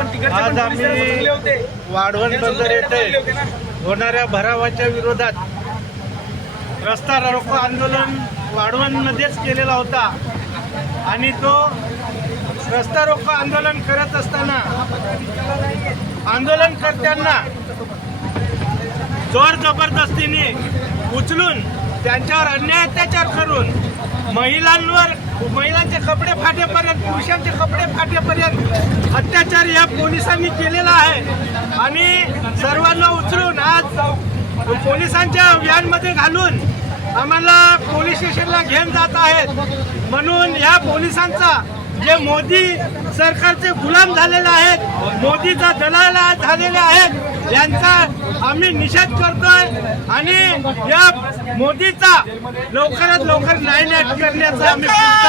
आज आम्ही वाढवण बंदर येथे होणाऱ्या भरावाच्या विरोधात रस्ता रोको आंदोलन वाढवणमध्येच केलेला होता आणि तो रस्ता रोको आंदोलन करत असताना आंदोलनकर्त्यांना जोर जबरदस्तीने उचलून त्यांच्यावर अन्याय अत्याचार करून महिलांचे कपडे फाटेपर्यंत पुरुषांचे कपडे फाटेपर्यंत अत्याचार या पोलिसांनी केलेला आहे आणि सर्वांना उचलून आज पोलिसांच्या व्हॅनमध्ये घालून आम्हाला पोलीस स्टेशनला घेऊन जात आहेत। म्हणून या पोलिसांचा जे मोदी सरकारचे गुलाम झालेले आहेत, मोदीचा दलाल झालेले आहेत, यांचा आम्ही निषेध करतोय आणि या मोदीचा लवकरात लवकर नायनाट करण्याचा आम्ही करत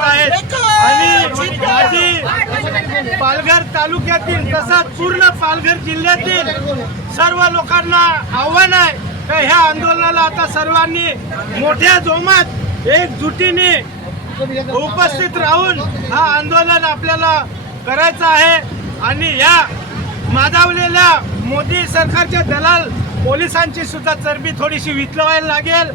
आहेत। आणि माझी पालघर तालुक्यातील तसंच पूर्ण पालघर जिल्ह्यातील सर्व लोकांना आव्हान आहे की ह्या आंदोलनाला आता सर्वांनी मोठ्या जोमात एकजुटीने उपस्थित राहून हा आंदोलन आपल्याला करायचं आहे आणि या मादावलेल्या मोदी सरकारच्या दलाल पोलिसांची सुद्धा चरबी थोडीशी वितळवायला लागेल,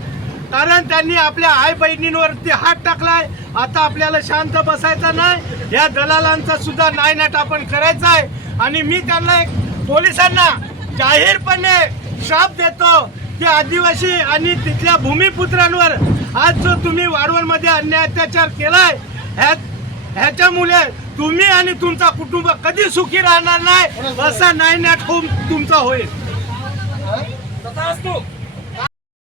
कारण त्यांनी आपल्या आई बहिणींवरती हात टाकलाय। आता आपल्याला शांत बसायचं नाही, या दलालांचा सुद्धा नायनाट आपण करायचा आहे आणि मी त्यांना पोलिसांना जाहीरपणे श्राप देतो की आदिवासी आणि तिथल्या भूमिपुत्रांवर आज जो तुम्ही वाढवणमध्ये अन्याय अत्याचार केलाय ह्याच्यामुळे तुम्ही आणि तुमचा कुटुंब कधी सुखी राहणार नाही, असा नायनाट तुमचा होईल।